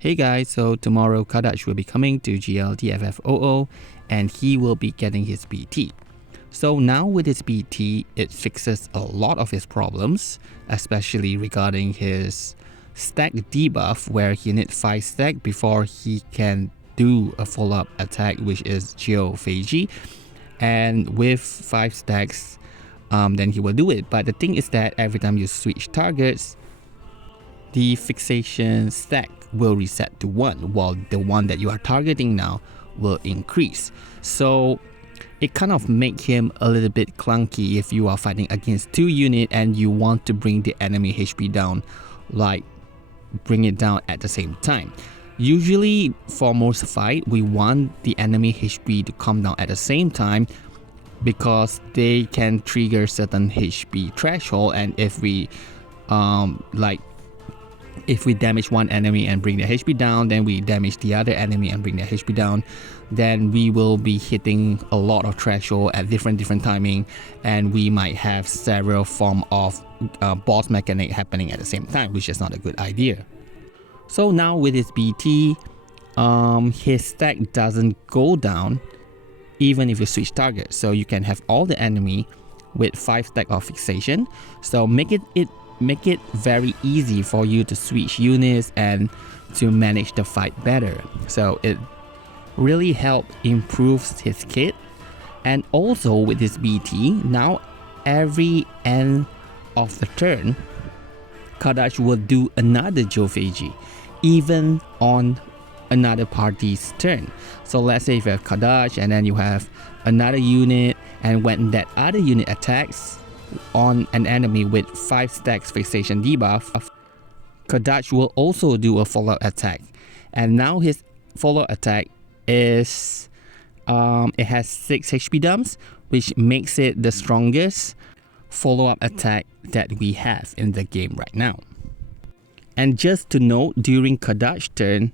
Hey guys, so tomorrow Kadaj will be coming to GL DFFOO and he will be getting his BT. So now with his BT, it fixes a lot of his problems, especially regarding his stack debuff where he needs 5 stack before he can do a follow-up attack, which is Geophagy. And with 5 stacks, then he will do it. But the thing is that every time you switch targets, the fixation stack will reset to 1, while the one that you are targeting now will increase. So it kind of makes him a little bit clunky if you are fighting against 2 units and you want to bring the enemy HP down, like bring it down at the same time. Usually for most fight, we want the enemy HP to come down at the same time because they can trigger certain HP threshold, and if we if we damage one enemy and bring their HP down, then we damage the other enemy and bring their HP down, then we will be hitting a lot of threshold at different timing, and we might have several form of boss mechanic happening at the same time, which is not a good idea. So now with his BT, his stack doesn't go down even if you switch target. So you can have all the enemy with 5 stack of fixation. So make it very easy for you to switch units and to manage the fight better. So it really helps improves his kit. And also with his BT, now every end of the turn, Kadaj will do another Geophagy, even on another party's turn. So let's say if you have Kadaj and then you have another unit, and when that other unit attacks on an enemy with 5 stacks fixation debuff, Kadaj will also do a follow-up attack. And now his follow-up attack is it has 6 HP dumps, which makes it the strongest follow-up attack that we have in the game right now. And just to note, during Kadaj's turn,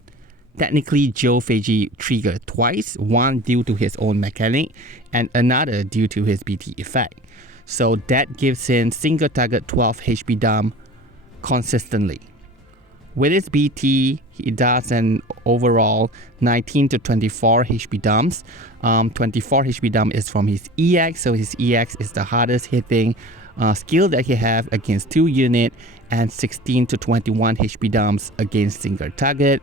technically Geophagy triggered twice, one due to his own mechanic and another due to his BT effect. So that gives him single target 12 HP dump consistently. With his BT, he does an overall 19 to 24 HP dumps. 24 HP dump is from his EX, so his EX is the hardest hitting skill that he have against 2 units, and 16 to 21 HP dumps against single target,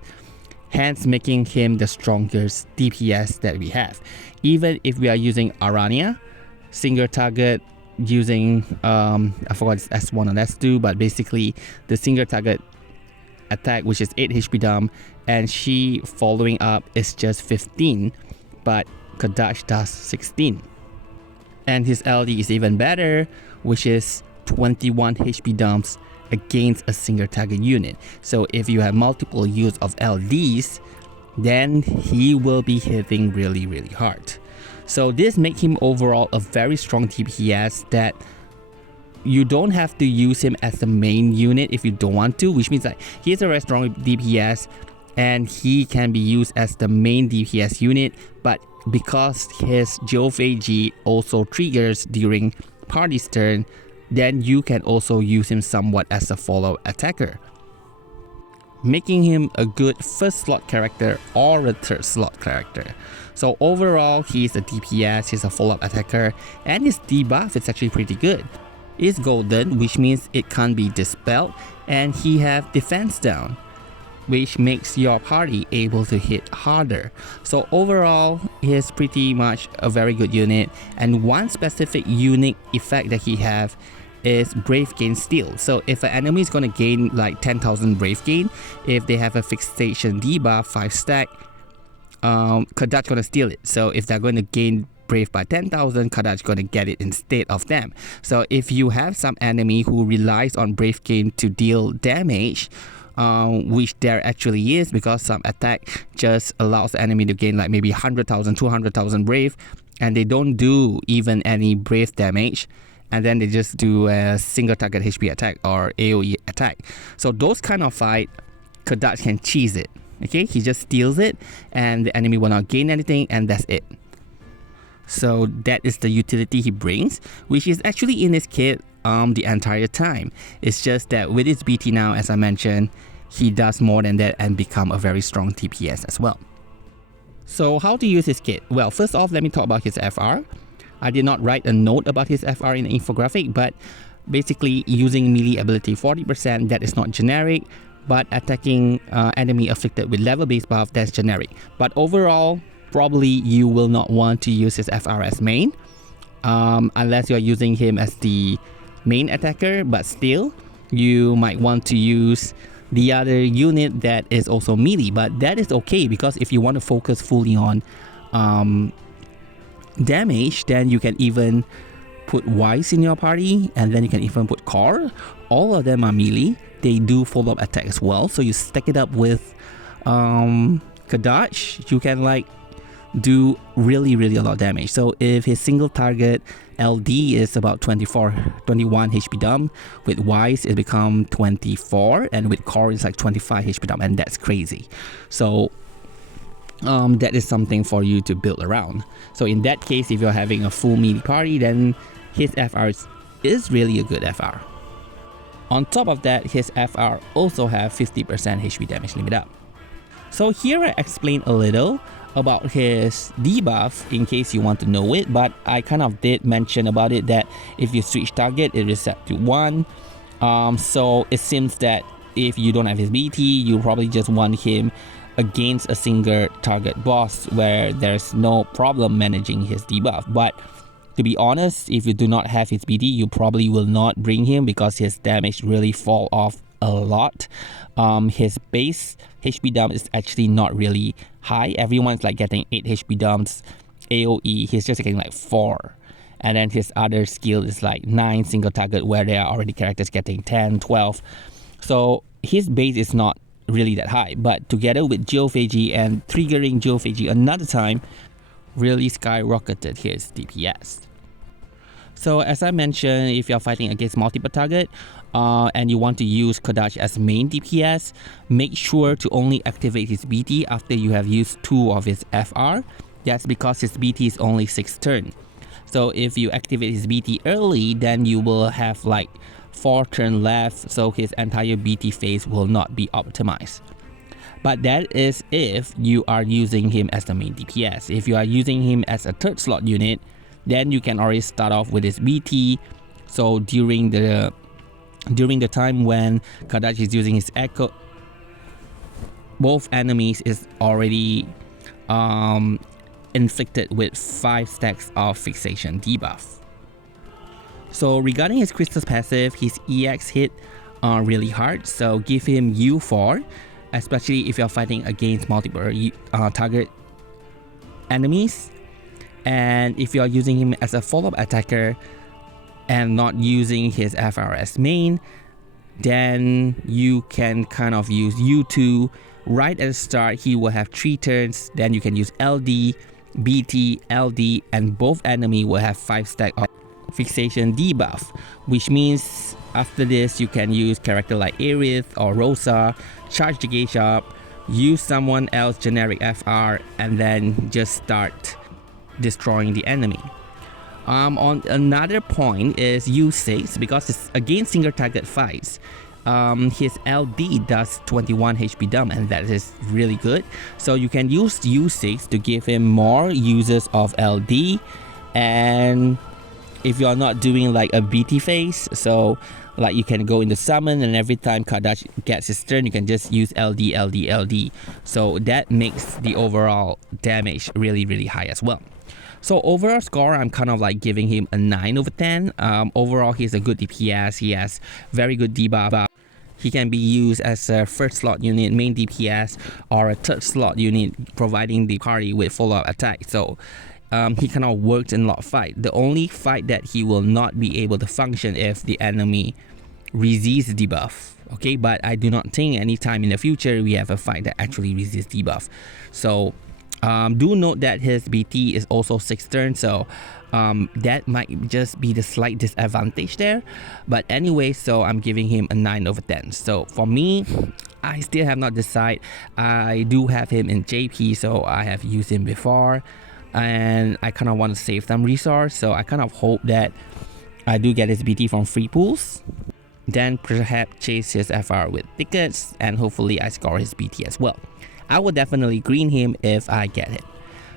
hence making him the strongest DPS that we have. Even if we are using Arania, single target using I forgot it's S1 or S2, but basically the single target attack, which is 8 HP dump, and she following up is just 15, but Kadaj does 16. And his LD is even better, which is 21 HP dumps against a single target unit. So if you have multiple use of LDs, then he will be hitting really hard. So this makes him overall a very strong DPS that you don't have to use him as the main unit if you don't want to, which means that he's a very strong DPS and he can be used as the main DPS unit, but because his Geophagy also triggers during party's turn, then you can also use him somewhat as a follow attacker, making him a good first slot character or a third slot character. So overall, he's a DPS, he's a follow-up attacker, and his debuff is actually pretty good. It's golden, which means it can't be dispelled, and he have defense down, which makes your party able to hit harder. So overall, he's pretty much a very good unit, and one specific unique effect that he have is Brave Gain Steal. So if an enemy is going to gain like 10,000 Brave Gain, if they have a fixation debuff 5 stack, Kadaj gonna steal it. So if they're going to gain Brave by 10,000, Kadaj gonna get it instead of them. So if you have some enemy who relies on Brave Gain to deal damage, which there actually is, because some attack just allows the enemy to gain like maybe 100,000, 200,000 Brave, and they don't do even any Brave damage, and then they just do a single target HP attack or AoE attack. So those kind of fight, Kadaj can cheese it. Okay, he just steals it and the enemy will not gain anything, and that's it. So that is the utility he brings, which is actually in his kit the entire time. It's just that with his BT now, as I mentioned, he does more than that and become a very strong DPS as well. So how to use his kit? Well, first off, let me talk about his FR. I did not write a note about his FR in the infographic, but basically using melee ability 40%, that is not generic, but attacking enemy afflicted with level base buff, that's generic. But overall, probably you will not want to use his FR as main, unless you're using him as the main attacker, but still, you might want to use the other unit that is also melee, but that is okay because if you want to focus fully on damage, then you can even put Wise in your party, and then you can even put Core. All of them are melee. They do follow-up attack as well, so you stack it up with Kadaj, you can like do really a lot of damage. So if his single target LD is about 21 HP dump, with Wise it become 24, and with Core it's like 25 HP dump, and that's crazy. So that is something for you to build around. So in that case, if you're having a full melee party, then his FR is really a good FR. On top of that, his FR also have 50% HP damage limit up. So here I explained a little about his debuff in case you want to know it, but I kind of did mention about it that if you switch target, it reset to 1. So it seems that if you don't have his BT, you probably just want him against a single target boss where there's no problem managing his debuff. But to be honest, if you do not have his BT, you probably will not bring him because his damage really fall off a lot. His base HP dump is actually not really high. Everyone's like getting 8 HP dumps AoE, he's just getting like 4. And then his other skill is like 9 single target, where there are already characters getting 10, 12. So his base is not really that high, but together with geophagy and triggering geophagy another time really skyrocketed his DPS. So as I mentioned, if you're fighting against multiple target and you want to use Kadaj as main DPS, make sure to only activate his BT after you have used 2 of his FR. That's because his BT is only 6 turns. So if you activate his BT early, then you will have like 4 turns left, so his entire BT phase will not be optimized. But that is if you are using him as the main DPS. If you are using him as a 3rd slot unit, then you can already start off with his BT. So during the time when Kadaj is using his echo, both enemies is already inflicted with 5 stacks of fixation debuff. So regarding his crystals passive, his EX hit really hard, so give him U4, especially if you're fighting against multiple target enemies. And if you're using him as a follow-up attacker and not using his FRS main, then you can kind of use U2. Right at the start, he will have 3 turns, then you can use LD, BT, LD, and both enemy will have 5 stack of fixation debuff, which means after this you can use character like Aerith or Rosa, charge the gauge up, use someone else generic FR, and then just start destroying the enemy. On another point is U6, because it's against single target fights. His LD does 21 HP dump, and that is really good. So you can use U6 to give him more uses of LD, and if you are not doing like a BT phase, so like you can go into summon, and every time Kadaj gets his turn, you can just use LD, LD, LD. So that makes the overall damage really high as well. So overall score, I'm kind of like giving him a 9 over 10. Overall, he's a good DPS. He has very good debuff. He can be used as a 1st slot unit, main DPS, or a 3rd slot unit, providing the party with follow-up attack. So he kind of works in a lot of fight. The only fight that he will not be able to function if the enemy resists debuff. Okay, but I do not think anytime in the future we have a fight that actually resists debuff. So do note that his BT is also 6 turns, so that might just be the slight disadvantage there. But anyway, so I'm giving him a 9 over 10. So for me, I still have not decided. I do have him in JP, so I have used him before, and I kind of want to save some resource, so I kind of hope that I do get his BT from free pools. then perhaps chase his FR with tickets, and hopefully I score his BT as well. I will definitely green him if I get it.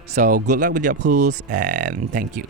So good luck with your pulls, and thank you.